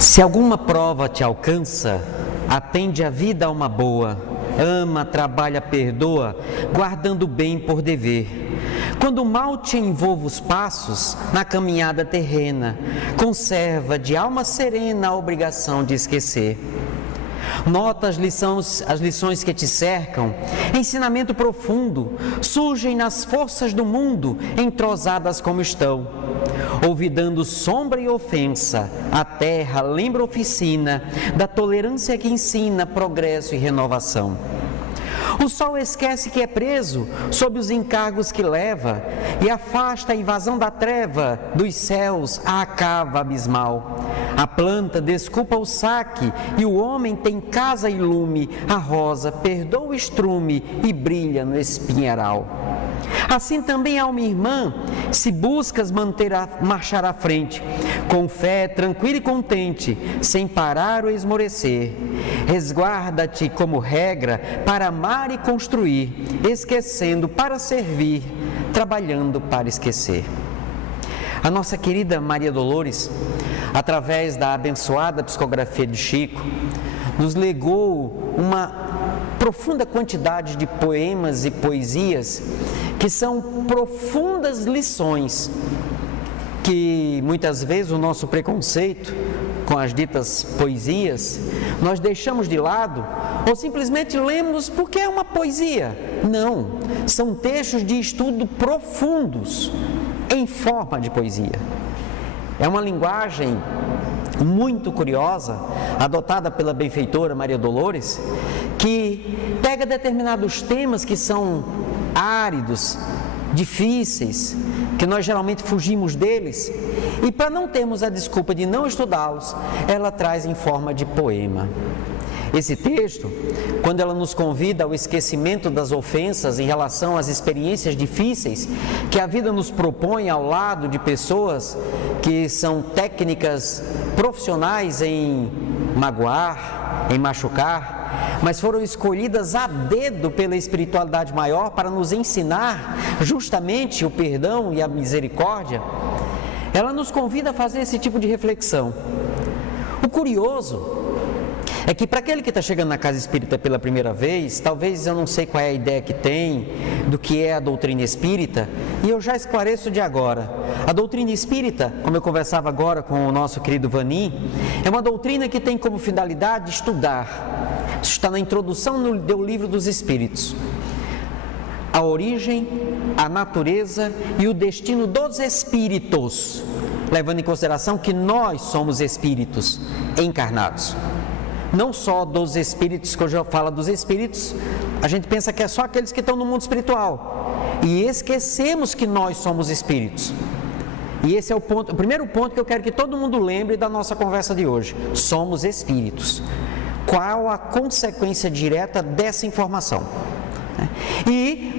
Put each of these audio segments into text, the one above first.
Se alguma prova te alcança, atende a vida a uma boa, ama, trabalha, perdoa, guardando o bem por dever. Quando o mal te envolva os passos na caminhada terrena, conserva de alma serena a obrigação de esquecer. Nota as lições que te cercam, ensinamento profundo, surgem nas forças do mundo, entrosadas como estão. Olvidando sombra e ofensa, a terra lembra oficina da tolerância que ensina progresso e renovação. O sol esquece que é preso sob os encargos que leva e afasta a invasão da treva dos céus à cava abismal. A planta desculpa o saque e o homem tem casa e lume, a rosa perdoa o estrume e brilha no espinheiral. Assim também, alma irmã, se buscas marchar à frente, com fé, tranquila e contente, sem parar ou esmorecer, resguarda-te como regra para amar e construir, esquecendo para servir, trabalhando para esquecer. A nossa querida Maria Dolores, através da abençoada psicografia de Chico, nos legou uma profunda quantidade de poemas e poesias que são profundas lições que muitas vezes o nosso preconceito com as ditas poesias nós deixamos de lado ou simplesmente lemos porque é uma poesia. Não, são textos de estudo profundos em forma de poesia. É uma linguagem muito curiosa, adotada pela benfeitora Maria Dolores, que pega determinados temas que são áridos, difíceis, que nós geralmente fugimos deles, e para não termos a desculpa de não estudá-los, ela traz em forma de poema. Esse texto, quando ela nos convida ao esquecimento das ofensas em relação às experiências difíceis que a vida nos propõe ao lado de pessoas que são técnicas profissionais em magoar, em machucar, mas foram escolhidas a dedo pela espiritualidade maior para nos ensinar justamente o perdão e a misericórdia, ela nos convida a fazer esse tipo de reflexão. O curioso é que para aquele que está chegando na casa espírita pela primeira vez, talvez eu não sei qual é a ideia que tem do que é a doutrina espírita, e eu já esclareço de agora. A doutrina espírita, como eu conversava agora com o nosso querido Vanim, é uma doutrina que tem como finalidade estudar. Isso está na introdução do Livro dos Espíritos. A origem, a natureza e o destino dos espíritos, levando em consideração que nós somos espíritos encarnados. Não só dos espíritos, quando eu falo dos espíritos, a gente pensa que é só aqueles que estão no mundo espiritual. E esquecemos que nós somos espíritos. E esse é o primeiro ponto que eu quero que todo mundo lembre da nossa conversa de hoje. Somos espíritos. Qual a consequência direta dessa informação? E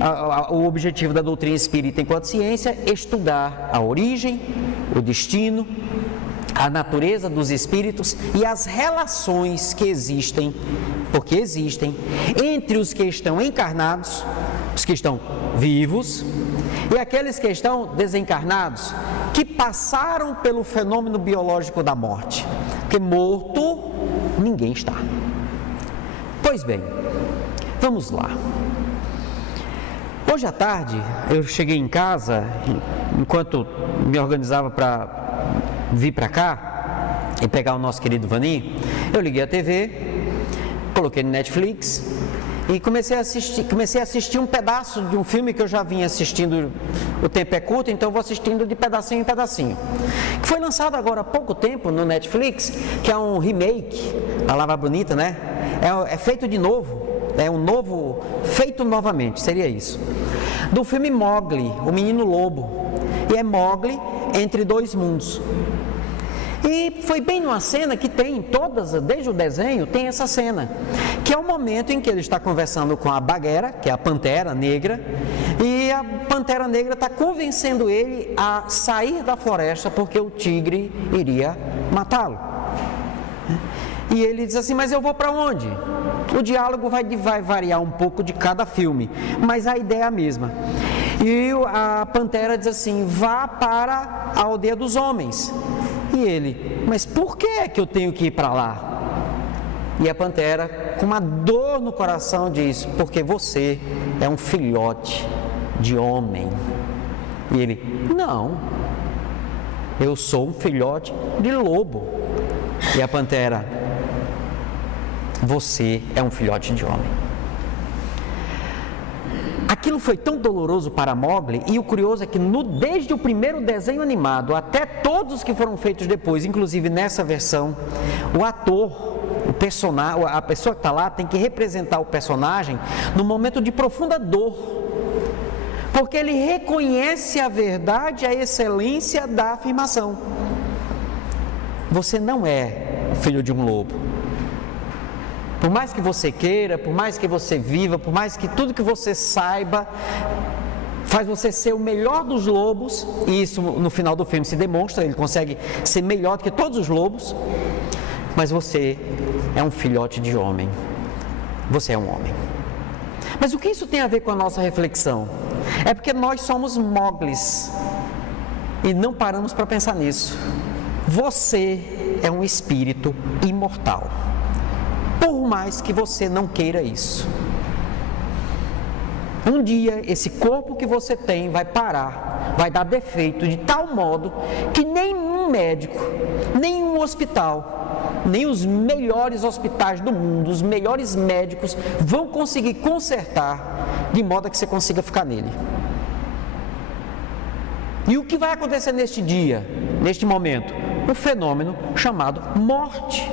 o objetivo da doutrina espírita enquanto ciência é estudar a origem, o destino, a natureza dos espíritos e as relações que existem, porque existem, entre os que estão encarnados, os que estão vivos, e aqueles que estão desencarnados, que passaram pelo fenômeno biológico da morte, porque morto ninguém está. Pois bem, vamos lá. Hoje à tarde, eu cheguei em casa, enquanto me organizava para vir para cá e pegar o nosso querido Vanim, eu liguei a TV, coloquei no Netflix e comecei a assistir um pedaço de um filme que eu já vinha assistindo. O tempo é curto, então eu vou assistindo de pedacinho em pedacinho, que foi lançado agora há pouco tempo no Netflix, que é um remake, palavra bonita, né? É feito de novo, é um novo, feito novamente, seria isso, do filme Mowgli, o Menino Lobo, e é Mowgli entre dois mundos. E foi bem numa cena que tem todas, desde o desenho, tem essa cena, que é o momento em que ele está conversando com a Bagheera, que é a Pantera Negra, e a Pantera Negra está convencendo ele a sair da floresta porque o tigre iria matá-lo. E ele diz assim, mas eu vou para onde? O diálogo vai variar um pouco de cada filme, mas a ideia é a mesma. E a Pantera diz assim, vá para a aldeia dos homens. E ele: mas por que é que eu tenho que ir para lá? E a pantera, com uma dor no coração, diz: porque você é um filhote de homem. E ele: não, eu sou um filhote de lobo. E a pantera: você é um filhote de homem. Aquilo foi tão doloroso para Mowgli, e o curioso é que desde o primeiro desenho animado até todos os que foram feitos depois, inclusive nessa versão, o ator, o personagem, a pessoa que está lá tem que representar o personagem num momento de profunda dor, porque ele reconhece a verdade, a excelência da afirmação. Você não é filho de um lobo. Por mais que você queira, por mais que você viva, por mais que tudo que você saiba faz você ser o melhor dos lobos, e isso no final do filme se demonstra, ele consegue ser melhor do que todos os lobos, mas você é um filhote de homem. Você é um homem. Mas o que isso tem a ver com a nossa reflexão? É porque nós somos Mowglis e não paramos para pensar nisso. Você é um espírito imortal. Por mais que você não queira isso. Um dia esse corpo que você tem vai parar, vai dar defeito de tal modo que nenhum médico, nenhum hospital, nem os melhores hospitais do mundo, os melhores médicos vão conseguir consertar de modo que você consiga ficar nele. E o que vai acontecer neste dia, neste momento? Um fenômeno chamado morte.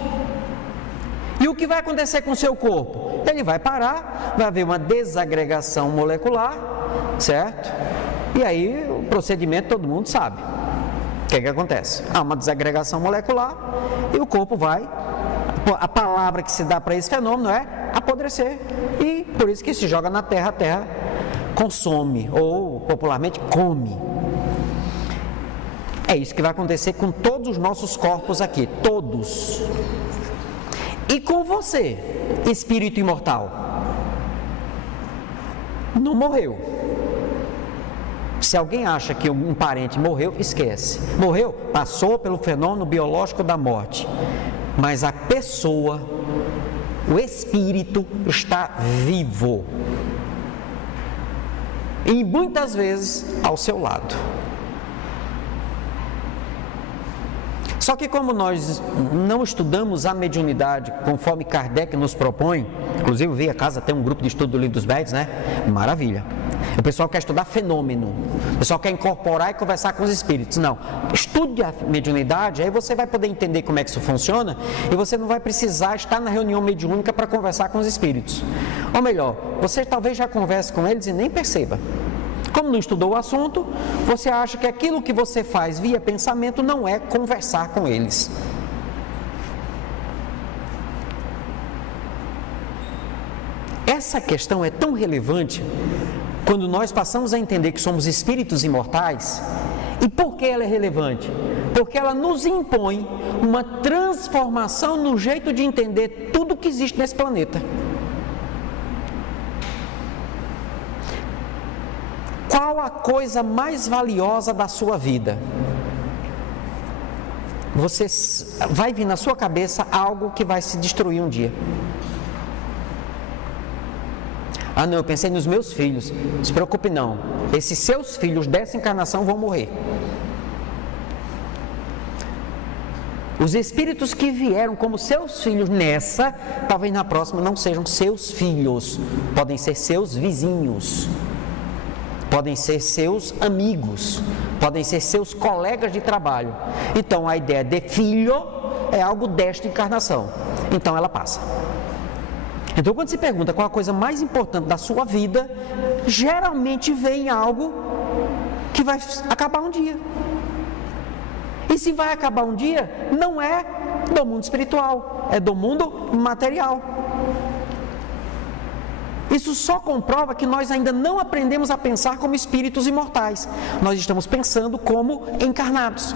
E o que vai acontecer com o seu corpo? Ele vai parar, vai haver uma desagregação molecular, certo? E aí o procedimento todo mundo sabe. O que é que acontece? Há uma desagregação molecular e o corpo vai, a palavra que se dá para esse fenômeno é apodrecer. E por isso que se joga na terra, a terra consome, ou popularmente come. É isso que vai acontecer com todos os nossos corpos aqui, todos. E com você, espírito imortal? Não morreu. Se alguém acha que um parente morreu, esquece. Morreu, passou pelo fenômeno biológico da morte. Mas a pessoa, o espírito, está vivo. E muitas vezes ao seu lado. Só que como nós não estudamos a mediunidade conforme Kardec nos propõe, inclusive vi a casa tem um grupo de estudo do Livro dos Médiuns, né? Maravilha. O pessoal quer estudar fenômeno, o pessoal quer incorporar e conversar com os espíritos. Não, estude a mediunidade, aí você vai poder entender como é que isso funciona e você não vai precisar estar na reunião mediúnica para conversar com os espíritos. Ou melhor, você talvez já converse com eles e nem perceba. Como não estudou o assunto, você acha que aquilo que você faz via pensamento não é conversar com eles. Essa questão é tão relevante quando nós passamos a entender que somos espíritos imortais. E por que ela é relevante? Porque ela nos impõe uma transformação no jeito de entender tudo que existe nesse planeta. Qual a coisa mais valiosa da sua vida? Você vai vir na sua cabeça algo que vai se destruir um dia. Ah não, eu pensei nos meus filhos. Não se preocupe não. Esses seus filhos dessa encarnação vão morrer. Os espíritos que vieram como seus filhos nessa, talvez na próxima não sejam seus filhos. Podem ser seus vizinhos. Podem ser seus amigos, podem ser seus colegas de trabalho. Então a ideia de filho é algo desta encarnação. Então ela passa. Então quando se pergunta qual a coisa mais importante da sua vida, geralmente vem algo que vai acabar um dia. E se vai acabar um dia, não é do mundo espiritual, é do mundo material. Isso só comprova que nós ainda não aprendemos a pensar como espíritos imortais. Nós estamos pensando como encarnados.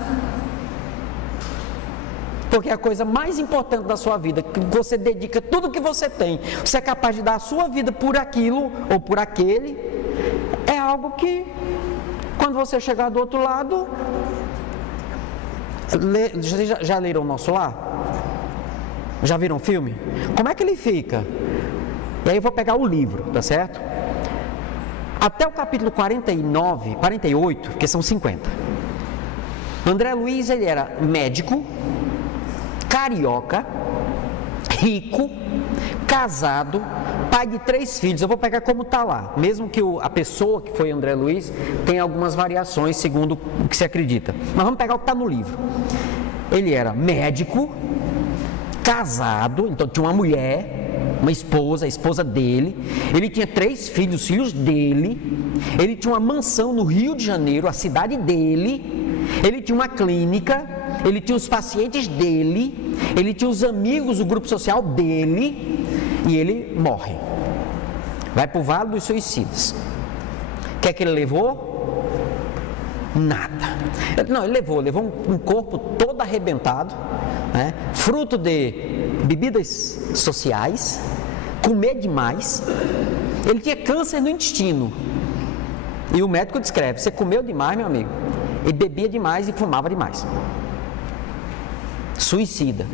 Porque a coisa mais importante da sua vida, que você dedica tudo que você tem, você é capaz de dar a sua vida por aquilo ou por aquele, é algo que, quando você chegar do outro lado, Já leram o Nosso Lar? Já viram o filme? Como é que ele fica? E aí eu vou pegar o livro, tá certo? Até o capítulo 49, 48, que são 50. André Luiz, ele era médico, carioca, rico, casado, pai de 3 filhos. Eu vou pegar como está lá, mesmo que a pessoa que foi André Luiz tenha algumas variações segundo o que se acredita. Mas vamos pegar o que está no livro. Ele era médico, casado, então tinha uma mulher, uma esposa, a esposa dele. Ele tinha 3 filhos, os filhos dele. Ele tinha uma mansão no Rio de Janeiro, a cidade dele. Ele tinha uma clínica. Ele tinha os pacientes dele. Ele tinha os amigos, o grupo social dele. E ele morre. Vai para o Vale dos Suicidas. O que é que ele levou? Nada. Não, ele levou um corpo todo arrebentado, né? Fruto de bebidas sociais, comer demais. Ele tinha câncer no intestino. E o médico descreve: você comeu demais, meu amigo, e bebia demais e fumava demais. Suicida.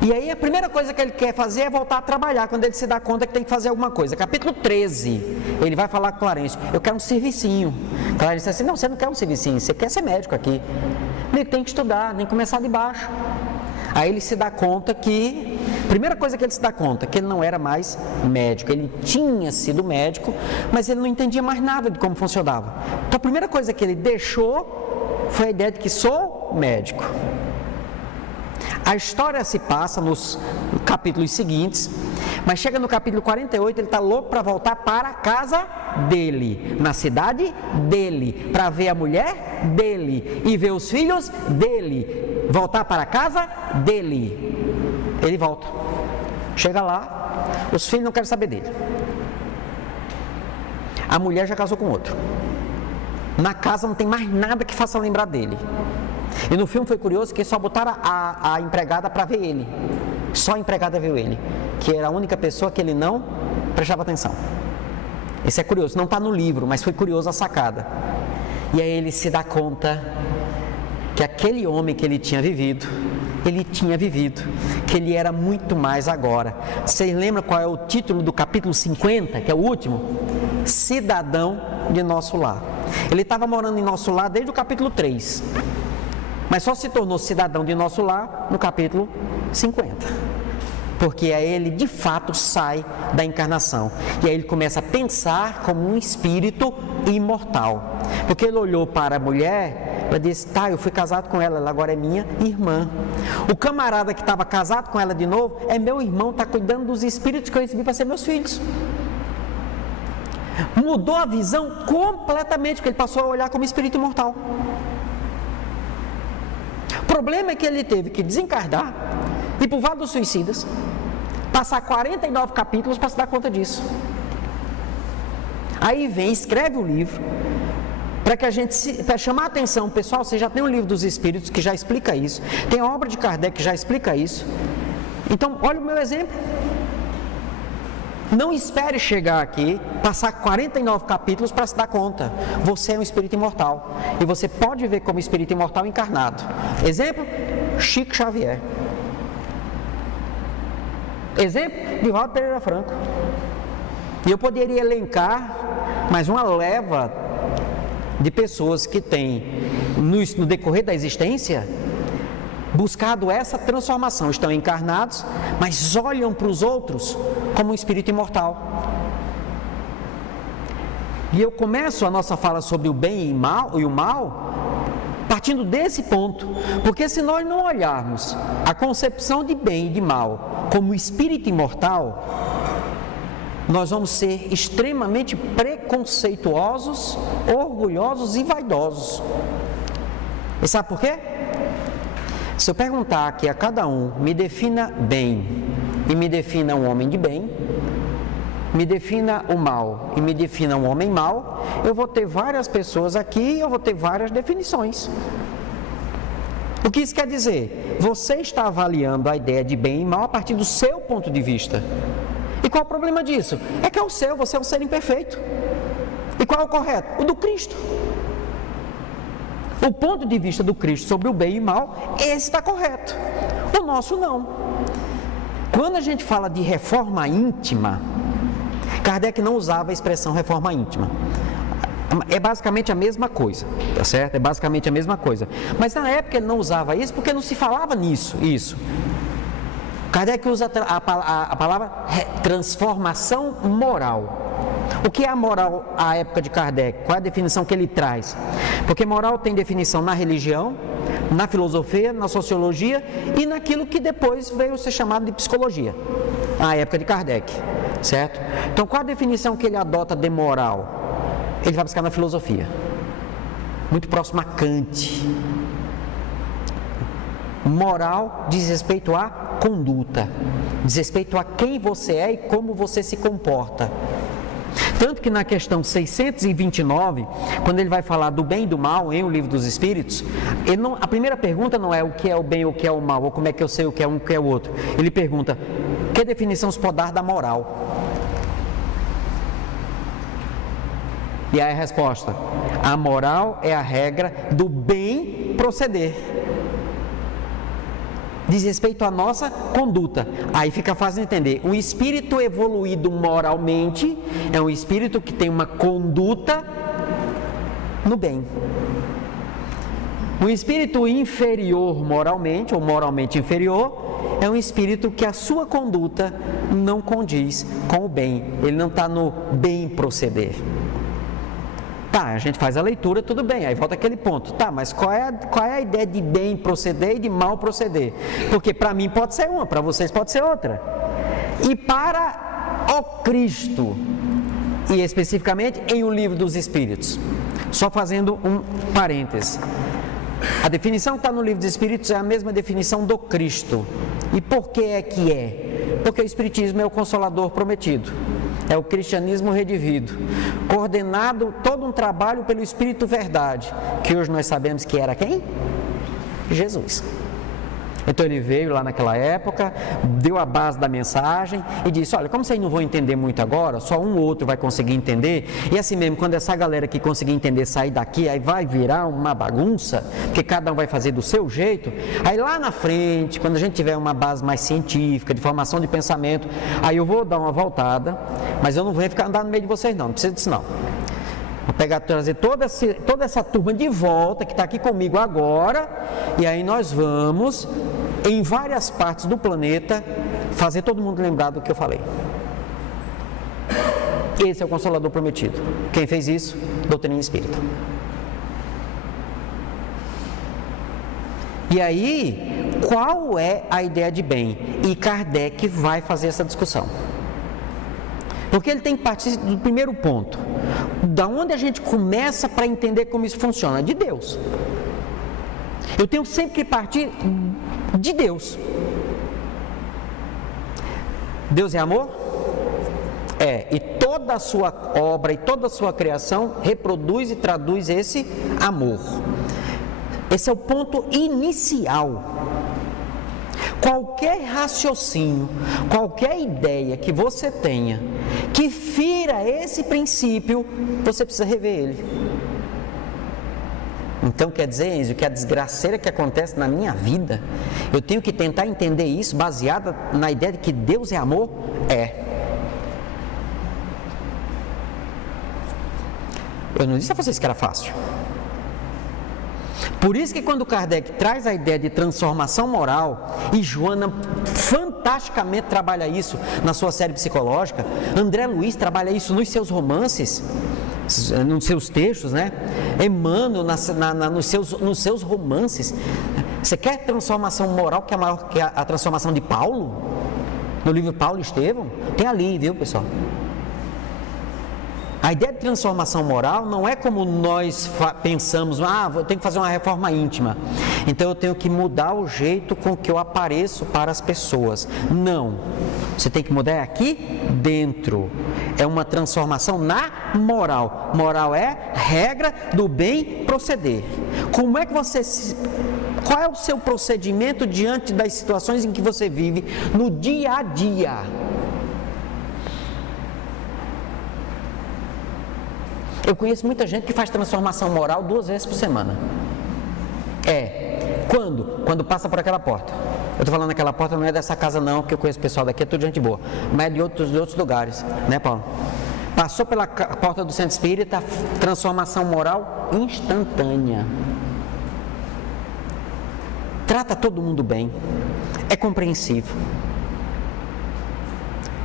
E aí a primeira coisa que ele quer fazer é voltar a trabalhar, quando ele se dá conta que tem que fazer alguma coisa. Capítulo 13, ele vai falar com Clarencio: eu quero um servicinho. Clarencio diz assim: não, você não quer um servicinho, você quer ser médico aqui. Ele tem que estudar, tem que começar de baixo. Aí ele se dá conta que, primeira coisa que ele se dá conta, que ele não era mais médico. Ele tinha sido médico, mas ele não entendia mais nada de como funcionava. Então a primeira coisa que ele deixou foi a ideia de que sou médico. A história se passa nos capítulos seguintes, mas chega no capítulo 48, ele está louco para voltar para a casa dele, na cidade dele, para ver a mulher dele e ver os filhos dele, voltar para a casa dele. Ele volta, chega lá, os filhos não querem saber dele, a mulher já casou com outro, na casa não tem mais nada que faça lembrar dele. E no filme foi curioso que só botaram a empregada para ver ele. Só a empregada viu ele, que era a única pessoa que ele não prestava atenção. Isso é curioso, não está no livro, mas foi curioso a sacada. E aí ele se dá conta que aquele homem que ele tinha vivido, que ele era muito mais agora. Vocês lembram qual é o título do capítulo 50, que é o último? Cidadão de Nosso Lar. Ele estava morando em Nosso Lar desde o capítulo 3. Mas só se tornou cidadão de Nosso Lar no capítulo 50. Porque aí ele de fato sai da encarnação. E aí ele começa a pensar como um espírito imortal. Porque ele olhou para a mulher, ela disse: tá, eu fui casado com ela, ela agora é minha irmã. O camarada que estava casado com ela de novo é meu irmão, está cuidando dos espíritos que eu recebi para ser meus filhos. Mudou a visão completamente, porque ele passou a olhar como espírito imortal. O problema é que ele teve que desencarnar, ir para o Vale dos Suicidas, passar 49 capítulos para se dar conta disso. Aí vem, escreve o livro, para chamar a atenção, pessoal, você já tem o livro dos Espíritos que já explica isso, tem a obra de Kardec que já explica isso. Então, olha o meu exemplo. Não espere chegar aqui, passar 49 capítulos para se dar conta. Você é um espírito imortal. E você pode ver como espírito imortal encarnado. Exemplo, Chico Xavier. Exemplo, Divaldo Pereira Franco. E eu poderia elencar mais uma leva de pessoas que têm, no decorrer da existência, buscado essa transformação. Estão encarnados, mas olham para os outros como um espírito imortal. E eu começo a nossa fala sobre o bem e o mal partindo desse ponto, porque se nós não olharmos a concepção de bem e de mal como espírito imortal, nós vamos ser extremamente preconceituosos, orgulhosos e vaidosos. E sabe por quê? Se eu perguntar aqui a cada um, me defina bem e me defina um homem de bem, me defina o mal e me defina um homem mau, eu vou ter várias pessoas aqui e eu vou ter várias definições. O que isso quer dizer? Você está avaliando a ideia de bem e mal a partir do seu ponto de vista. E qual é o problema disso? É que é o seu, você é um ser imperfeito. E qual é o correto? O do Cristo. O ponto de vista do Cristo sobre o bem e mal, esse está correto. O nosso não. Quando a gente fala de reforma íntima, Kardec não usava a expressão reforma íntima. É basicamente a mesma coisa, tá certo? É basicamente a mesma coisa. Mas na época ele não usava isso porque não se falava isso. Kardec usa a palavra transformação moral. O que é a moral à época de Kardec? Qual é a definição que ele traz? Porque moral tem definição na religião, na filosofia, na sociologia e naquilo que depois veio a ser chamado de psicologia, à época de Kardec, certo? Então qual a definição que ele adota de moral? Ele vai buscar na filosofia, muito próximo a Kant. Moral diz respeito à conduta, diz respeito a quem você é e como você se comporta. Tanto que na questão 629, quando ele vai falar do bem e do mal em O Livro dos Espíritos, a primeira pergunta não é o que é o bem ou o que é o mal, ou como é que eu sei o que é um e o que é o outro. Ele pergunta, que definição se pode dar da moral? E aí a resposta, a moral é a regra do bem proceder. Diz respeito à nossa conduta. Aí fica fácil de entender. Um espírito evoluído moralmente é um espírito que tem uma conduta no bem. Um espírito inferior moralmente, ou moralmente inferior, é um espírito que a sua conduta não condiz com o bem. Ele não está no bem proceder. Tá, a gente faz a leitura, tudo bem, aí volta aquele ponto. Tá, mas qual é a ideia de bem proceder e de mal proceder? Porque para mim pode ser uma, para vocês pode ser outra. E para o Cristo, e especificamente em O Livro dos Espíritos, só fazendo um parêntese. A definição que está no Livro dos Espíritos é a mesma definição do Cristo. E por que é que é? Porque o Espiritismo é o Consolador prometido. É o cristianismo redivido, coordenado todo um trabalho pelo Espírito Verdade, que hoje nós sabemos que era quem? Jesus. Então ele veio lá naquela época, deu a base da mensagem e disse, olha, como vocês não vão entender muito agora, só um ou outro vai conseguir entender, e assim mesmo, quando essa galera que conseguir entender sair daqui, aí vai virar uma bagunça, porque cada um vai fazer do seu jeito, aí lá na frente, quando a gente tiver uma base mais científica, de formação de pensamento, aí eu vou dar uma voltada, mas eu não vou ficar andando no meio de vocês não precisa disso não. Vou trazer toda essa turma de volta que está aqui comigo agora, e aí nós vamos, em várias partes do planeta, fazer todo mundo lembrar do que eu falei. Esse é o Consolador prometido. Quem fez isso? Doutrina Espírita. E aí, qual é a ideia de bem? E Kardec vai fazer essa discussão. Porque ele tem que partir do primeiro ponto. Da onde a gente começa para entender como isso funciona? De Deus. Eu tenho sempre que partir de Deus. Deus é amor? É, e toda a sua obra e toda a sua criação reproduz e traduz esse amor. Esse é o ponto inicial. Qualquer raciocínio, qualquer ideia que você tenha que fira esse princípio, você precisa rever ele. Então quer dizer, Enzo, que a desgraceira que acontece na minha vida, eu tenho que tentar entender isso baseada na ideia de que Deus é amor? É. Eu não disse a vocês que era fácil. Por isso que quando Kardec traz a ideia de transformação moral, e Joana fantasticamente trabalha isso na sua série psicológica, André Luiz trabalha isso nos seus romances, nos seus textos, né? Emmanuel nos seus romances. Você quer transformação moral que é maior que a transformação de Paulo? No livro Paulo e Estevão? Tem ali, viu, pessoal? A ideia de transformação moral não é como nós pensamos, eu tenho que fazer uma reforma íntima, então eu tenho que mudar o jeito com que eu apareço para as pessoas. Não, você tem que mudar aqui dentro, é uma transformação na moral. Moral é regra do bem proceder. Como é que qual é o seu procedimento diante das situações em que você vive no dia a dia? Eu conheço muita gente que faz transformação moral 2 vezes por semana. Quando passa por aquela porta. Eu estou falando aquela porta, não é dessa casa não, porque eu conheço o pessoal daqui, é tudo gente boa. Mas é de outros lugares, né, Paulo? Passou pela porta do centro espírita, transformação moral instantânea. Trata todo mundo bem, é compreensivo,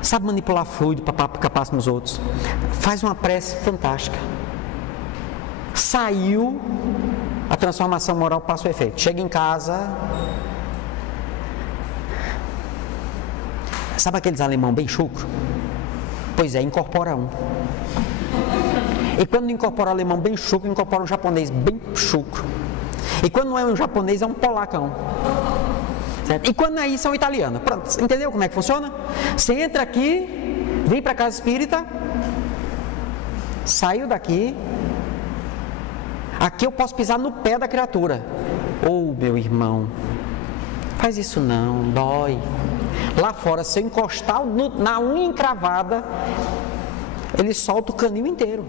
sabe manipular fluido para ficar passo nos outros, faz uma prece fantástica. Saiu, a transformação moral passa o efeito. Chega em casa, sabe aqueles alemão bem chucro? Pois é, incorpora um. E quando incorpora o alemão bem chucro, incorpora um japonês bem chucro. E quando não é um japonês, é um polacão. Certo? E quando não é isso, é um italiano. Pronto, entendeu como é que funciona? Você entra aqui, vem para a casa espírita, saiu daqui, aqui eu posso pisar no pé da criatura. Ô, meu irmão, faz isso não, dói. Lá fora, se eu encostar na unha encravada, ele solta o canil inteiro.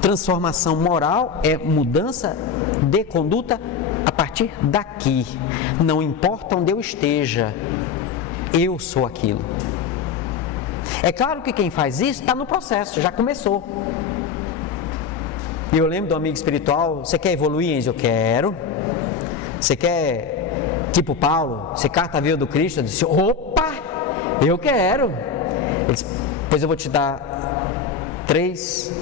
Transformação moral é mudança de conduta a partir daqui. Não importa onde eu esteja, eu sou aquilo. É claro que quem faz isso está no processo, já começou. E eu lembro do amigo espiritual: você quer evoluir, Enzo? Eu quero. Você quer, tipo Paulo, ser carta viva do Cristo? Eu disse: opa, eu quero. Ele disse: pois eu vou te dar 3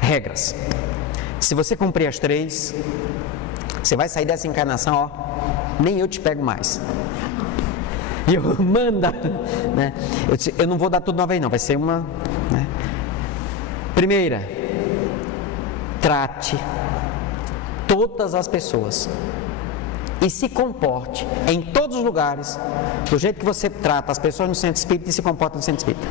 regras. Se você cumprir as 3, você vai sair dessa encarnação, ó, nem eu te pego mais. E eu, manda, né? Eu disse: eu não vou dar tudo de uma vez não, vai ser uma, né? Primeira, trate todas as pessoas e se comporte em todos os lugares do jeito que você trata as pessoas no centro espírita e se comporta no centro espírita.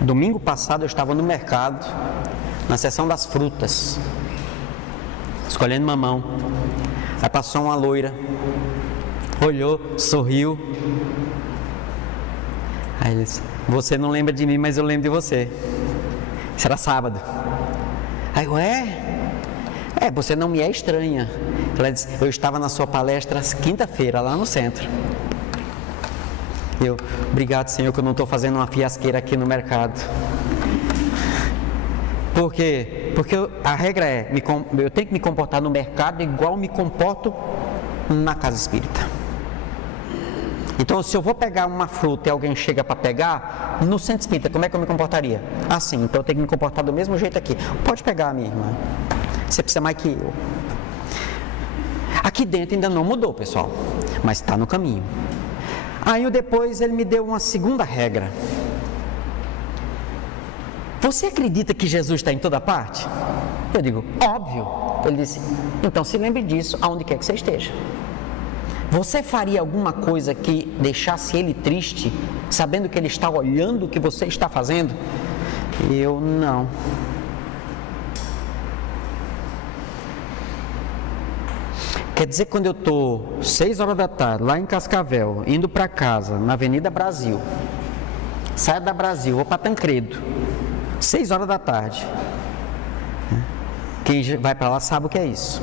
Domingo passado eu estava no mercado, na seção das frutas, escolhendo mamão. Aí passou uma loira, olhou, sorriu. Aí ele disse: você não lembra de mim, mas eu lembro de você. Isso era sábado. Aí eu: você não me é estranha. Ela disse: eu estava na sua palestra quinta-feira, lá no centro. Eu: obrigado, Senhor, que eu não estou fazendo uma fiasqueira aqui no mercado. Por quê? Porque a regra é, eu tenho que me comportar no mercado igual me comporto na casa espírita. Então, se eu vou pegar uma fruta e alguém chega para pegar, no centro espírita, como é que eu me comportaria? Assim, então eu tenho que me comportar do mesmo jeito aqui. Pode pegar, minha irmã. Você precisa mais que eu. Aqui dentro ainda não mudou, pessoal, mas está no caminho. Aí depois ele me deu uma segunda regra. Você acredita que Jesus está em toda parte? Eu digo: óbvio. Ele disse: então se lembre disso aonde quer que você esteja. Você faria alguma coisa que deixasse ele triste, sabendo que ele está olhando o que você está fazendo? Eu: não. Quer dizer, quando eu estou 6 horas da tarde, lá em Cascavel, indo para casa, na Avenida Brasil, saio da Brasil, vou para Tancredo, 6 horas da tarde. Quem vai para lá sabe o que é isso.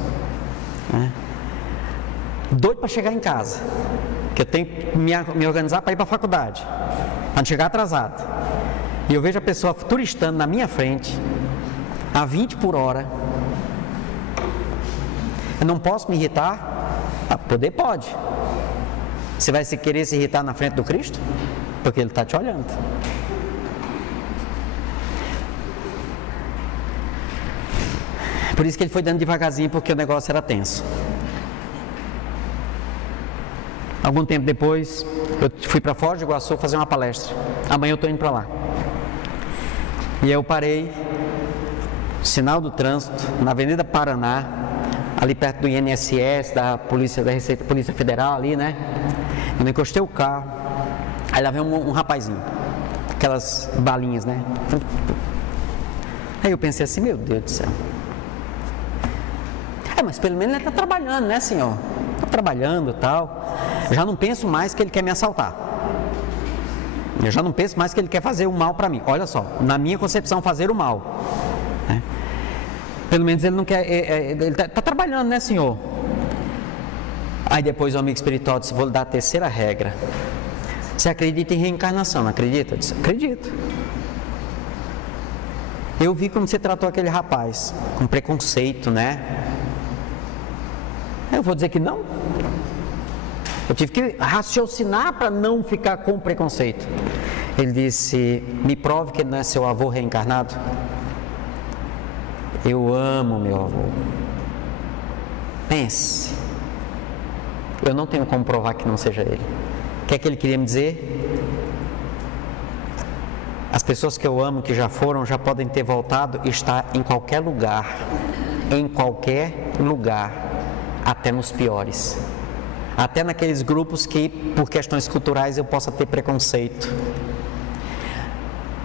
Doido para chegar em casa, que eu tenho que me organizar para ir para a faculdade, para não chegar atrasado. E eu vejo a pessoa turistando na minha frente, a 20 por hora. Eu não posso me irritar? Poder pode. Você vai querer se irritar na frente do Cristo? Porque Ele está te olhando. Por isso que Ele foi dando devagarzinho, porque o negócio era tenso. Algum tempo depois, eu fui para Foz do Iguaçu fazer uma palestra. Amanhã eu estou indo para lá. E eu parei, sinal do trânsito, na Avenida Paraná, ali perto do INSS, da Polícia Federal ali, né? Eu encostei o carro, aí lá vem um rapazinho, aquelas balinhas, né? Aí eu pensei assim: meu Deus do céu. Mas pelo menos ele está trabalhando, né, senhor? trabalhando e tal, já não penso mais que ele quer me assaltar. Eu já não penso mais que ele quer fazer o mal para mim. Olha só, na minha concepção, fazer o mal. Né? Pelo menos ele não quer, ele está trabalhando, né, Senhor? Aí depois o amigo espiritual disse, vou lhe dar a terceira regra. Você acredita em reencarnação, não acredita? Eu disse, acredito. Eu vi como você tratou aquele rapaz, com preconceito, né? Eu vou dizer que não. Eu tive que raciocinar para não ficar com preconceito. Ele disse, me prove que ele não é seu avô reencarnado. Eu amo meu avô. Pense. Eu não tenho como provar que não seja ele. O que é que ele queria me dizer? As pessoas que eu amo, que já foram, já podem ter voltado e estar em qualquer lugar. Em qualquer lugar. Até nos piores. Até naqueles grupos que, por questões culturais, eu possa ter preconceito.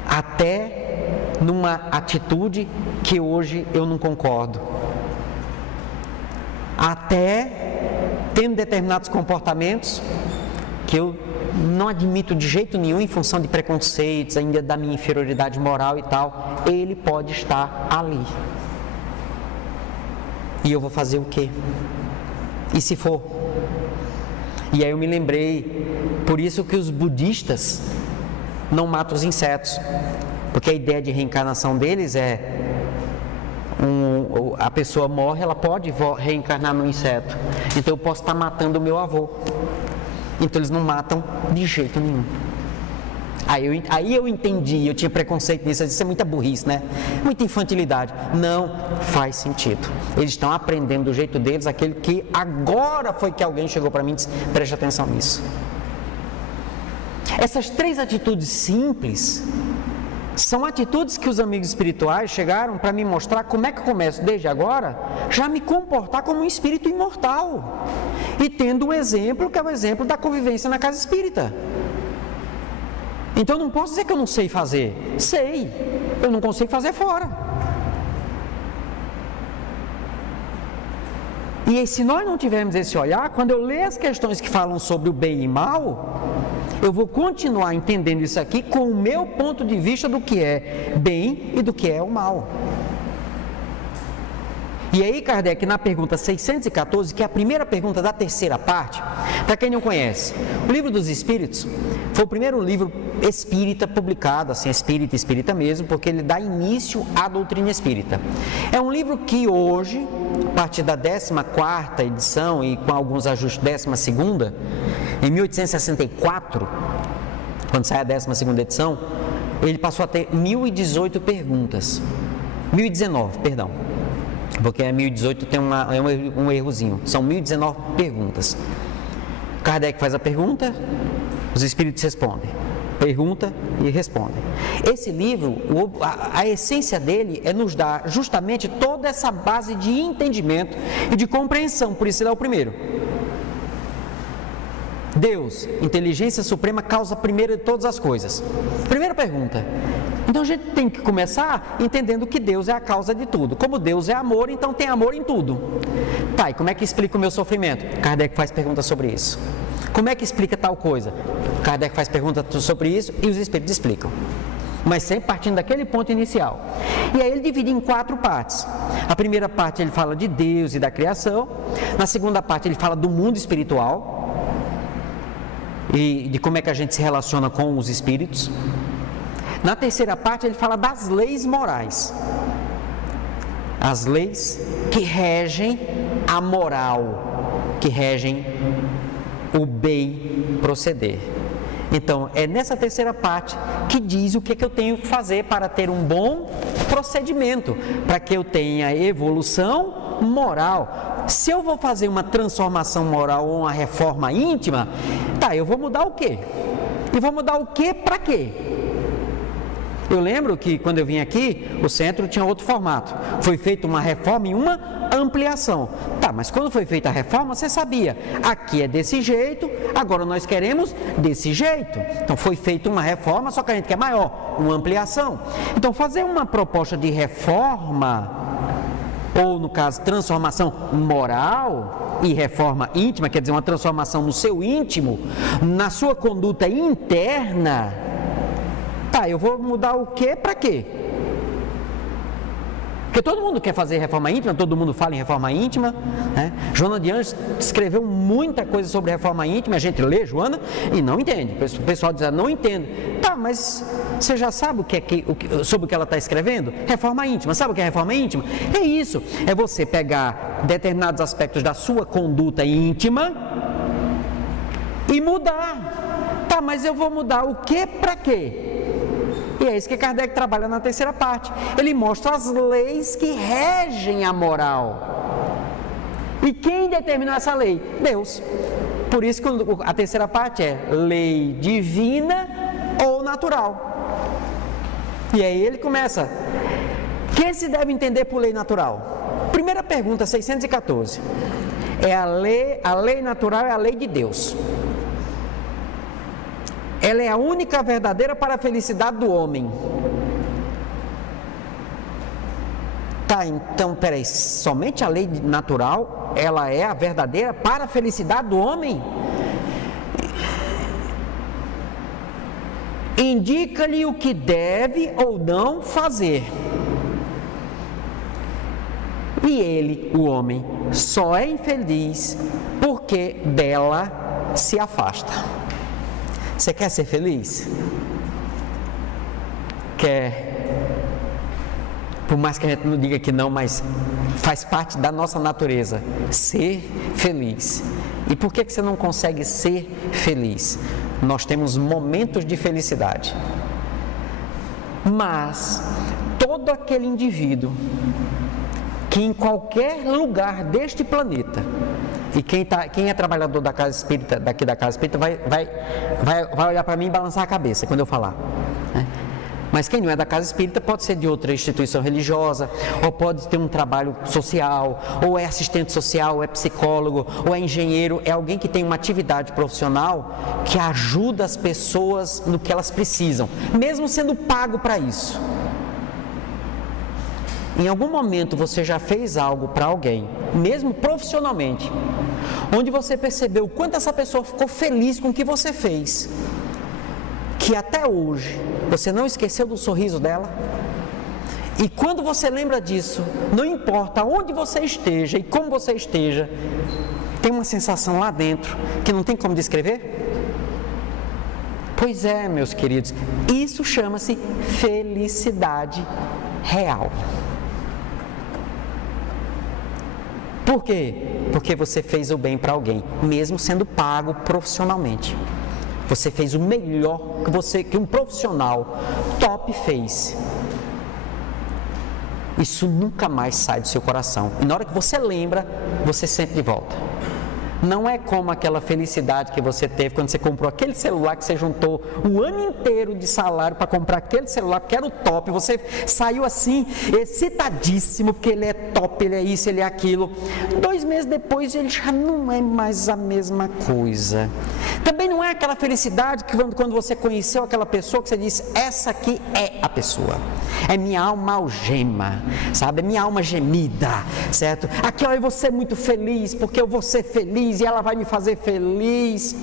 Até numa atitude que hoje eu não concordo. Até tendo determinados comportamentos que eu não admito de jeito nenhum em função de preconceitos, ainda da minha inferioridade moral e tal. Ele pode estar ali. E eu vou fazer o quê? E se for? E aí eu me lembrei, por isso que os budistas não matam os insetos, porque a ideia de reencarnação deles é, a pessoa morre, ela pode reencarnar no inseto, então eu posso estar matando o meu avô, então eles não matam de jeito nenhum. Aí eu entendi, eu tinha preconceito nisso, isso é muita burrice, né? Muita infantilidade. Não faz sentido. Eles estão aprendendo do jeito deles, aquele que agora foi que alguém chegou para mim e disse, preste atenção nisso. Essas três atitudes simples são atitudes que os amigos espirituais chegaram para me mostrar como é que eu começo desde agora já me comportar como um espírito imortal. E tendo um exemplo que é o exemplo da convivência na casa espírita. Então eu não posso dizer que eu não sei fazer. Sei, eu não consigo fazer fora. E se nós não tivermos esse olhar, quando eu ler as questões que falam sobre o bem e mal, eu vou continuar entendendo isso aqui com o meu ponto de vista do que é bem e do que é o mal. E aí Kardec, na pergunta 614, que é a primeira pergunta da terceira parte, para quem não conhece, o Livro dos Espíritos foi o primeiro livro espírita publicado, assim, espírita mesmo, porque ele dá início à doutrina espírita. É um livro que hoje, a partir da 14ª edição e com alguns ajustes 12ª, em 1864, quando sai a 12ª edição, ele passou a ter 1018 perguntas. 1019, perdão. Porque a 1018 tem um errozinho, são 1019 perguntas. Kardec faz a pergunta, os espíritos respondem. Pergunta e respondem. Esse livro, a essência dele é nos dar justamente toda essa base de entendimento e de compreensão, por isso ele é o primeiro. Deus, inteligência suprema, causa primeiro de todas as coisas. Primeira pergunta. Então a gente tem que começar entendendo que Deus é a causa de tudo. Como Deus é amor, então tem amor em tudo. Tá, e como é que explica o meu sofrimento? Kardec faz perguntas sobre isso. Como é que explica tal coisa? Kardec faz perguntas sobre isso e os espíritos explicam. Mas sempre partindo daquele ponto inicial. E aí ele divide em 4 partes. A primeira parte ele fala de Deus e da criação. Na segunda parte ele fala do mundo espiritual e de como é que a gente se relaciona com os espíritos. Na terceira parte ele fala das leis morais. As leis que regem a moral, que regem o bem proceder. Então, é nessa terceira parte que diz o que eu tenho que fazer para ter um bom procedimento, para que eu tenha evolução moral. Se eu vou fazer uma transformação moral ou uma reforma íntima, tá, eu vou mudar o quê? E vou mudar o quê para quê? Eu lembro que quando eu vim aqui, o centro tinha outro formato. Foi feita uma reforma e uma ampliação. Tá, mas quando foi feita a reforma, você sabia, aqui é desse jeito, agora nós queremos desse jeito. Então foi feita uma reforma, só que a gente quer maior, uma ampliação. Então fazer uma proposta de reforma ou no caso, transformação moral e reforma íntima, quer dizer, uma transformação no seu íntimo, na sua conduta interna, tá, eu vou mudar o quê para quê? Porque todo mundo quer fazer reforma íntima, todo mundo fala em reforma íntima, né? Joana de Anjos escreveu muita coisa sobre reforma íntima, a gente lê Joana e não entende. O pessoal diz, não entendo. Tá, mas você já sabe sobre o que ela está escrevendo? Reforma íntima. Sabe o que é reforma íntima? É isso, é você pegar determinados aspectos da sua conduta íntima e mudar. Tá, mas eu vou mudar o que para quê? E é isso que Kardec trabalha na terceira parte. Ele mostra as leis que regem a moral. E quem determinou essa lei? Deus. Por isso que a terceira parte é lei divina ou natural. E aí ele começa. O que se deve entender por lei natural? Primeira pergunta, 614. A lei natural é a lei de Deus. Ela é a única verdadeira para a felicidade do homem. Tá, então, peraí, somente a lei natural, ela é a verdadeira para a felicidade do homem? Indica-lhe o que deve ou não fazer. E ele, o homem, só é infeliz porque dela se afasta. Você quer ser feliz? Quer? Por mais que a gente não diga que não, mas faz parte da nossa natureza ser feliz. E por que você não consegue ser feliz? Nós temos momentos de felicidade. Mas todo aquele indivíduo que em qualquer lugar deste planeta, e quem é trabalhador da casa espírita, daqui da casa espírita, vai olhar para mim e balançar a cabeça quando eu falar, né? Mas quem não é da casa espírita pode ser de outra instituição religiosa, ou pode ter um trabalho social, ou é assistente social, ou é psicólogo, ou é engenheiro, é alguém que tem uma atividade profissional que ajuda as pessoas no que elas precisam, mesmo sendo pago para isso. Em algum momento você já fez algo para alguém, mesmo profissionalmente, onde você percebeu o quanto essa pessoa ficou feliz com o que você fez, que até hoje você não esqueceu do sorriso dela? E quando você lembra disso, não importa onde você esteja e como você esteja, tem uma sensação lá dentro que não tem como descrever? Pois é, meus queridos, isso chama-se felicidade real. Por quê? Porque você fez o bem para alguém, mesmo sendo pago profissionalmente. Você fez o melhor que um profissional top fez. Isso nunca mais sai do seu coração. E na hora que você lembra, você sente de volta. Não é como aquela felicidade que você teve quando você comprou aquele celular que você juntou o ano inteiro de salário para comprar aquele celular, que era o top. Você saiu assim, excitadíssimo, porque ele é top, ele é isso, ele é aquilo. 2 meses depois, ele já não é mais a mesma coisa. Também não é aquela felicidade que quando você conheceu aquela pessoa, que você disse, essa aqui é a pessoa. É minha alma algema, sabe? É minha alma gemida, certo? Aqui, ó, eu vou ser muito feliz, porque eu vou ser feliz e ela vai me fazer feliz.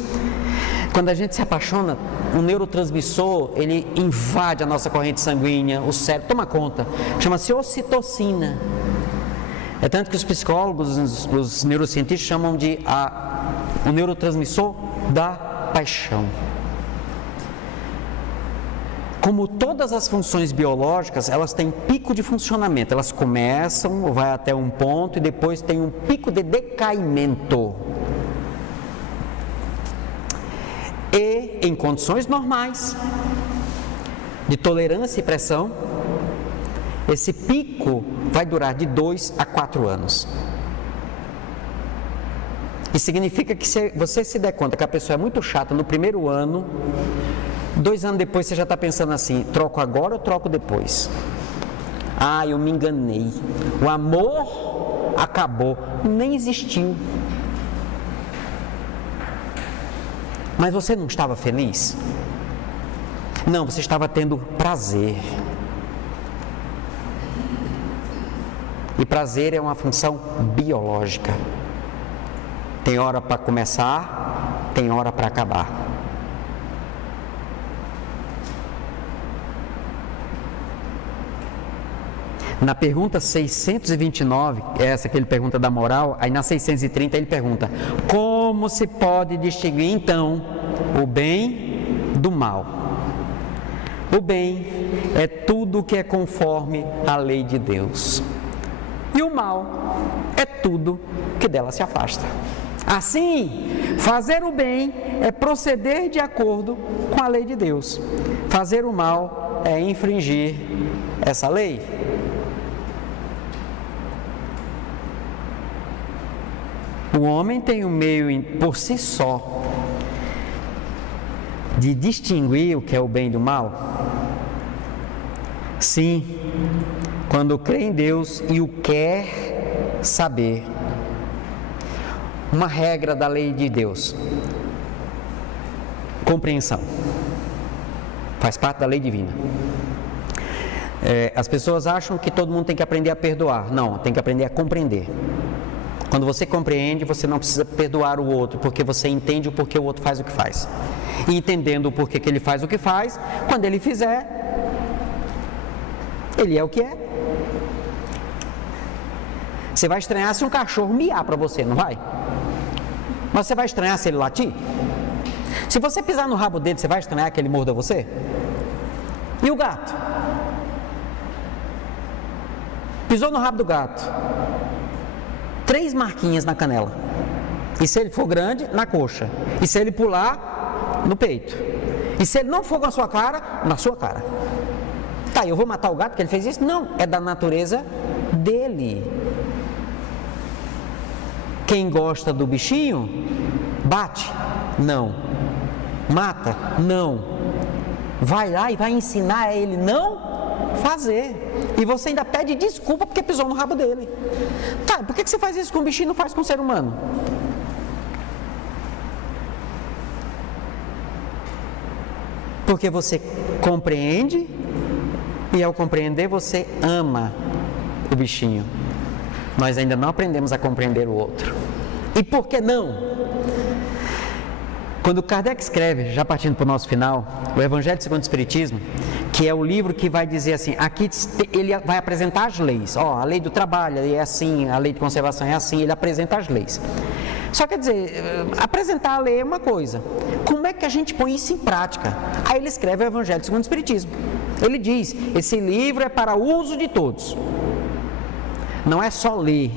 Quando a gente se apaixona, o neurotransmissor, ele invade a nossa corrente sanguínea, o cérebro, toma conta, chama-se ocitocina. É tanto que os psicólogos, os neurocientistas chamam de o neurotransmissor da paixão. Como todas as funções biológicas, elas têm pico de funcionamento. Elas começam, vai até um ponto e depois tem um pico de decaimento. E em condições normais, de tolerância e pressão, esse pico vai durar de 2 a 4 anos. Isso significa que se você se der conta que a pessoa é muito chata no primeiro ano, 2 anos depois você já está pensando assim, troco agora ou troco depois? Ah, eu me enganei. O amor acabou, nem existiu. Mas você não estava feliz? Não, você estava tendo prazer. E prazer é uma função biológica. Tem hora para começar, tem hora para acabar. Na pergunta 629, essa que ele pergunta da moral, aí na 630 ele pergunta: como se pode distinguir então o bem do mal? O bem é tudo que é conforme a lei de Deus, e o mal é tudo que dela se afasta. Assim, fazer o bem é proceder de acordo com a lei de Deus. Fazer o mal é infringir essa lei. O homem tem um meio por si só de distinguir o que é o bem do mal? Sim, quando crê em Deus e o quer saber. Uma regra da lei de Deus: compreensão. Faz parte da lei divina. As pessoas acham que todo mundo tem que aprender a perdoar. Não, tem que aprender a compreender. Quando você compreende, você não precisa perdoar o outro, porque você entende o porquê o outro faz o que faz. E entendendo o porquê que ele faz o que faz, quando ele fizer, ele é o que é. Você vai estranhar se um cachorro miar para você, não vai? Mas você vai estranhar se ele latir? Se você pisar no rabo dele, você vai estranhar que ele morda você? E o gato? Pisou no rabo do gato, 3 marquinhas na canela. E se ele for grande, na coxa. E se ele pular, no peito. E se ele não for com a sua cara, na sua cara. Tá, eu vou matar o gato porque ele fez isso? Não, é da natureza dele. Quem gosta do bichinho, bate? Não. Mata? Não. Vai lá e vai ensinar a ele não fazer. E você ainda pede desculpa porque pisou no rabo dele. Tá, por que você faz isso com o bichinho e não faz com o ser humano? Porque você compreende e ao compreender você ama o bichinho. Nós ainda não aprendemos a compreender o outro. E por que não? Quando Kardec escreve, já partindo para o nosso final, o Evangelho segundo o Espiritismo, que é o livro que vai dizer assim, aqui ele vai apresentar as leis. Ó, a lei do trabalho é assim, a lei de conservação é assim, ele apresenta as leis. Só quer dizer, apresentar a lei é uma coisa. Como é que a gente põe isso em prática? Aí ele escreve o Evangelho segundo o Espiritismo. Ele diz, esse livro é para uso de todos. Não é só ler,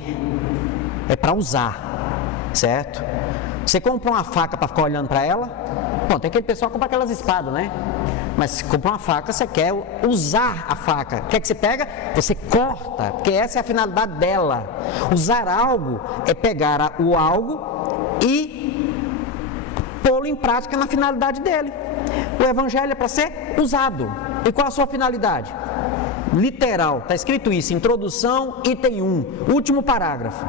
é para usar, certo? Você compra uma faca para ficar olhando para ela? Bom, tem aquele pessoal que compra aquelas espadas, né? Mas se compra uma faca, você quer usar a faca. O que é que você pega? Você corta, porque essa é a finalidade dela. Usar algo é pegar o algo e pô-lo em prática na finalidade dele. O Evangelho é para ser usado. E qual a sua finalidade? Literal, está escrito isso, introdução, item 1, último parágrafo.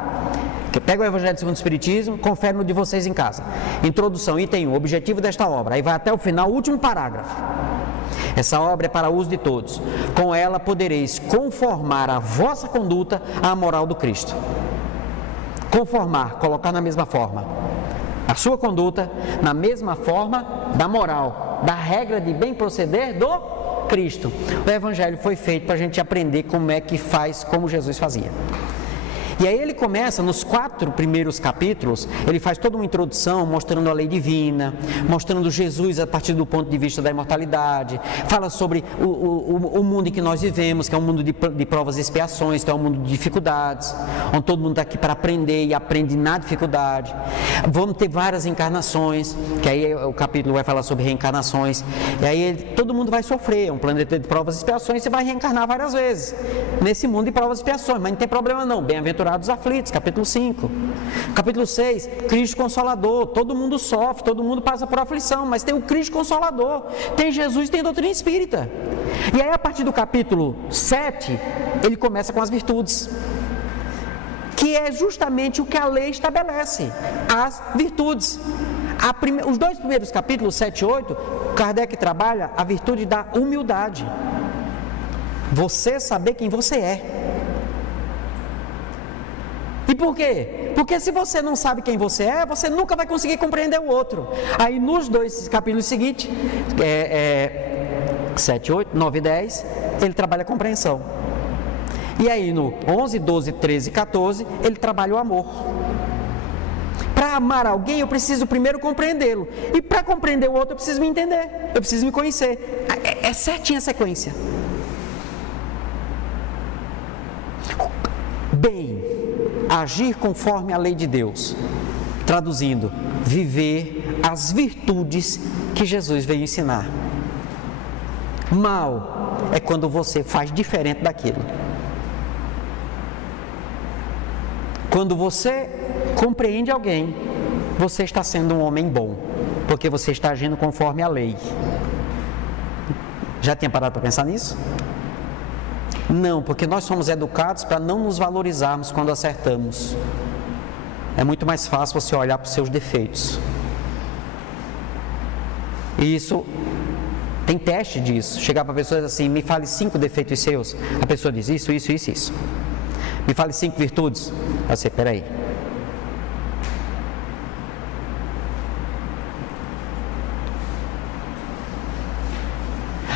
Pega o Evangelho segundo o Espiritismo, confere no de vocês em casa. Introdução, item 1, objetivo desta obra. Aí vai até o final, último parágrafo. Essa obra é para uso de todos. Com ela podereis conformar a vossa conduta à moral do Cristo. Conformar, colocar na mesma forma. A sua conduta na mesma forma da moral, da regra de bem proceder do Cristo. O Evangelho foi feito para a gente aprender como é que faz, como Jesus fazia. E aí ele começa, nos 4 primeiros capítulos, ele faz toda uma introdução mostrando a lei divina, mostrando Jesus a partir do ponto de vista da imortalidade, fala sobre o mundo em que nós vivemos, que é um mundo de provas e expiações, que é um mundo de dificuldades, onde todo mundo está aqui para aprender e aprende na dificuldade. Vamos ter várias encarnações, que aí o capítulo vai falar sobre reencarnações, e aí todo mundo vai sofrer, é um planeta de provas e expiações, você vai reencarnar várias vezes, nesse mundo de provas e expiações, mas não tem problema não, bem-aventurados os aflitos, capítulo 5. Capítulo 6, Cristo Consolador. Todo mundo sofre, todo mundo passa por aflição, mas tem o Cristo Consolador, tem Jesus, tem doutrina espírita. E aí a partir do capítulo 7, ele começa com as virtudes, que é justamente o que a lei estabelece, as virtudes. Os 2 primeiros capítulos, 7 e 8, Kardec trabalha a virtude da humildade. Você saber quem você é. E por quê? Porque se você não sabe quem você é, você nunca vai conseguir compreender o outro. Aí nos 2 capítulos seguintes, 7, 8, 9 e 10, ele trabalha a compreensão. E aí no 11, 12, 13 e 14, ele trabalha o amor. Para amar alguém, eu preciso primeiro compreendê-lo. E para compreender o outro, eu preciso me entender. Eu preciso me conhecer. É certinha a sequência. Bem, agir conforme a lei de Deus. Traduzindo, viver as virtudes que Jesus veio ensinar. Mal é quando você faz diferente daquilo. Quando você compreende alguém, você está sendo um homem bom, porque você está agindo conforme a lei. Já tinha parado para pensar nisso? Não, porque nós somos educados para não nos valorizarmos quando acertamos. É muito mais fácil você olhar para os seus defeitos. E isso, tem teste disso. Chegar para pessoas assim, me fale 5 defeitos seus. A pessoa diz isso, isso, isso, isso. Me fale 5 virtudes. Você, peraí.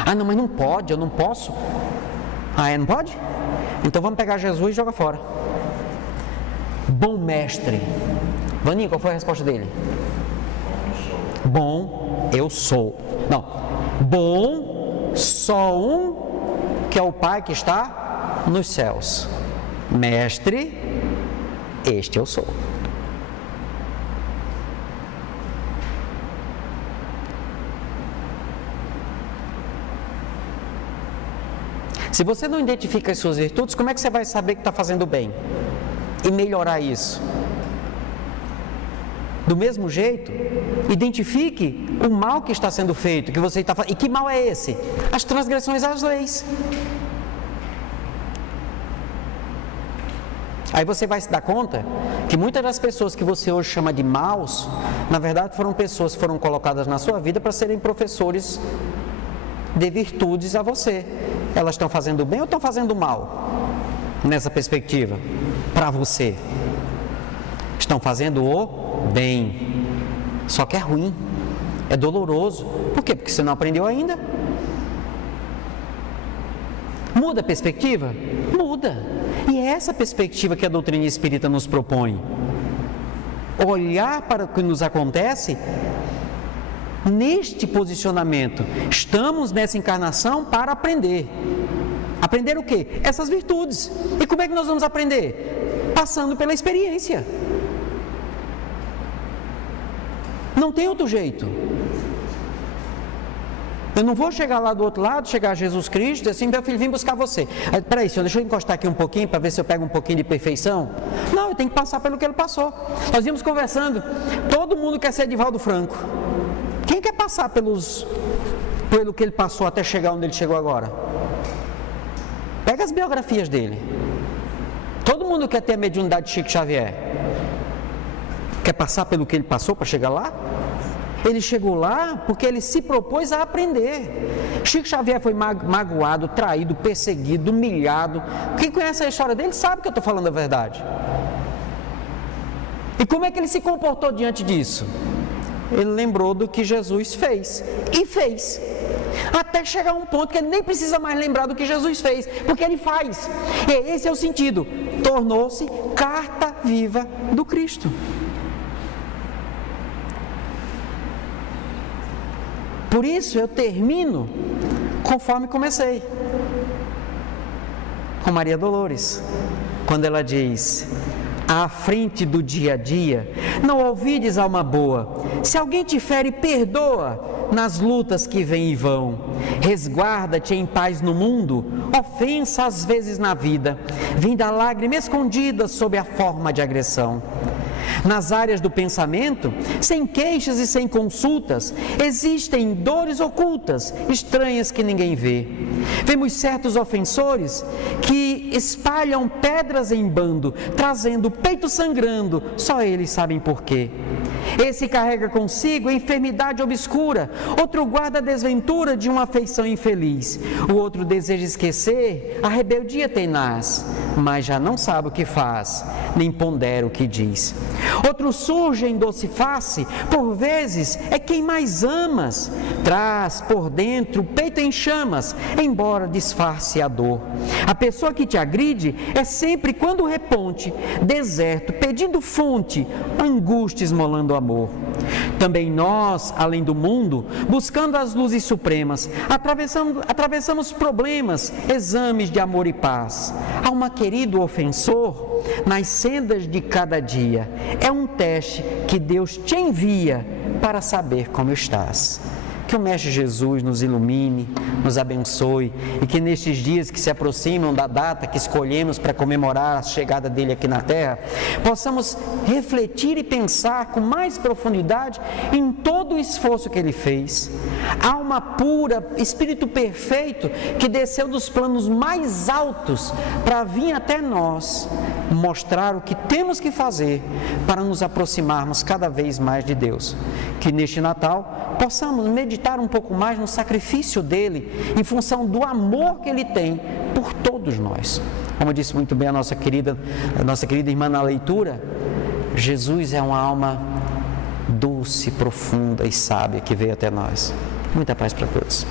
Ah, não, mas não pode, eu não posso. Ah, não pode? Então vamos pegar Jesus e jogar fora. Bom mestre. Vaninho, qual foi a resposta dele? Bom, eu sou. Não. Bom, só um, que é o Pai que está nos céus. Mestre, este eu sou. Se você não identifica as suas virtudes, como é que você vai saber que está fazendo bem? E melhorar isso? Do mesmo jeito, identifique o mal que está sendo feito, que você está fazendo. E que mal é esse? As transgressões às leis. Aí você vai se dar conta que muitas das pessoas que você hoje chama de maus, na verdade foram pessoas que foram colocadas na sua vida para serem professores de virtudes a você. Elas estão fazendo bem ou estão fazendo mal? Nessa perspectiva, para você. Estão fazendo o bem. Só que é ruim, é doloroso. Por quê? Porque você não aprendeu ainda. Muda a perspectiva? Muda. E é essa perspectiva que a doutrina espírita nos propõe. Olhar para o que nos acontece neste posicionamento. Estamos nessa encarnação para aprender. Aprender o quê? Essas virtudes. E como é que nós vamos aprender? Passando pela experiência. Não tem outro jeito. Eu não vou chegar lá do outro lado, chegar a Jesus Cristo e dizer assim, meu filho, vim buscar você. Aí, peraí, senhor, deixa eu encostar aqui um pouquinho para ver se eu pego um pouquinho de perfeição. Não, eu tenho que passar pelo que ele passou. Nós íamos conversando, todo mundo quer ser Divaldo Franco. Quem quer passar pelo que ele passou até chegar onde ele chegou agora? Pega as biografias dele. Todo mundo quer ter a mediunidade de Chico Xavier. Quer passar pelo que ele passou para chegar lá? Ele chegou lá porque ele se propôs a aprender. Chico Xavier foi magoado, traído, perseguido, humilhado. Quem conhece a história dele sabe que eu estou falando a verdade. E como é que ele se comportou diante disso? Ele lembrou do que Jesus fez. E fez. Até chegar a um ponto que ele nem precisa mais lembrar do que Jesus fez, porque ele faz. E esse é o sentido. Tornou-se carta viva do Cristo. Por isso eu termino conforme comecei. Com Maria Dolores, quando ela diz: à frente do dia a dia, não ouvides alma boa, se alguém te fere, perdoa nas lutas que vêm e vão, resguarda-te em paz no mundo, ofensa às vezes na vida, vem da lágrima escondida sob a forma de agressão. Nas áreas do pensamento, sem queixas e sem consultas, existem dores ocultas, estranhas que ninguém vê. Vemos certos ofensores que que espalham pedras em bando, trazendo o peito sangrando, só eles sabem por quê. Esse carrega consigo a enfermidade obscura, outro guarda a desventura de uma afeição infeliz, o outro deseja esquecer a rebeldia tenaz, mas já não sabe o que faz, nem pondera o que diz. Outro surge em doce face, por vezes é quem mais amas, traz por dentro o peito em chamas, embora disfarce a dor. A pessoa que te agride é sempre quando reponte, deserto, pedindo fonte, angústia esmolando o amor. Também nós, além do mundo, buscando as luzes supremas, atravessamos problemas, exames de amor e paz. Alma querido ofensor, nas sendas de cada dia, é um teste que Deus te envia para saber como estás. Que o Mestre Jesus nos ilumine, nos abençoe e que nestes dias que se aproximam da data que escolhemos para comemorar a chegada dele aqui na Terra, possamos refletir e pensar com mais profundidade em todo o esforço que ele fez. Alma pura, espírito perfeito que desceu dos planos mais altos para vir até nós, mostrar o que temos que fazer para nos aproximarmos cada vez mais de Deus. Que neste Natal possamos meditar um pouco mais no sacrifício dele, em função do amor que ele tem por todos nós. Como disse muito bem a nossa querida irmã na leitura, Jesus é uma alma doce, profunda e sábia que veio até nós. Muita paz para todos.